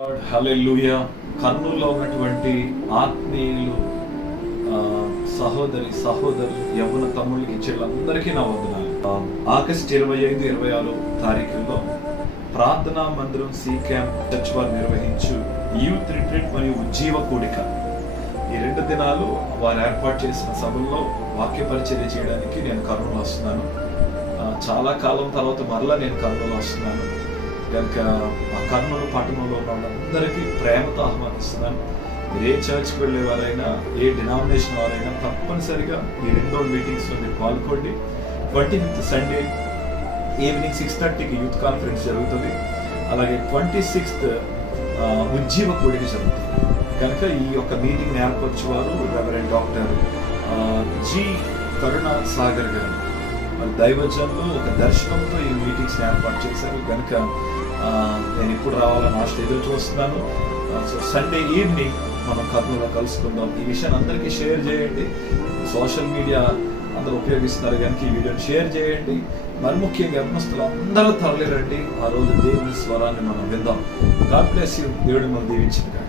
హల్లెలూయా. కర్నూలులో ఉన్నటువంటి ఆత్మీయులు, సహోదరులు, యవ్వన తమ్ముళ్ళకి చెల్లందరికీ నా వందనాలు. ఆగస్టు 25, 26 తారీఖుల్లో ప్రార్థనా మందిరం సి క్యాంప్ చర్చ్ వారు నిర్వహించు యూత్ రిట్రీట్ మరియు ఉజ్జీవ కూడిక, ఈ 2 దినాలు వారు ఏర్పాటు చేసిన సభల్లో వాక్య పరిచర్య చేయడానికి నేను కర్నూలు వస్తున్నాను. చాలా కాలం తర్వాత మరలా నేను కర్నూలు వస్తున్నాను కనుక ఆ కర్నూలు పట్టణంలో ఉన్న వాళ్ళందరికీ ప్రేమతో ఆహ్వానిస్తున్నాను. మీరు ఏ చర్చ్కి వెళ్ళే వారైనా, ఏ డినామినేషన్ వారైనా తప్పనిసరిగా ఈ 2 మీటింగ్స్లో మీరు పాల్గొండి. 25th సండే ఈవినింగ్ 6:30కి యూత్ కాన్ఫరెన్స్ జరుగుతుంది. అలాగే 26th ఉజ్జీవ కూడిక జరుగుతుంది. కనుక ఈ యొక్క మీటింగ్ ఏర్పరచేవారు reverend doctor G Karuna Sagar గారు. మరి దైవజనులు ఒక దర్శనంతో ఈ మీటింగ్స్ ఏర్పాటు చేశారు కనుక నేను ఇప్పుడు రావాలని ఆశ ఎదురు చూస్తున్నాను. సో సండే ఈవినింగ్ మనం కర్నూలులో కలుసుకుందాం. ఈ విషయాన్ని అందరికీ షేర్ చేయండి. సోషల్ మీడియా అందరూ ఉపయోగిస్తున్నారు కనుక ఈ వీడియోని షేర్ చేయండి. మరి ముఖ్యంగా యవ్వనస్తులు అందరూ తరలిరండి. ఆ రోజు దేవుని స్వరాన్ని మనం విందాం. God bless you. దేవుడు మనం దీవించుగాక.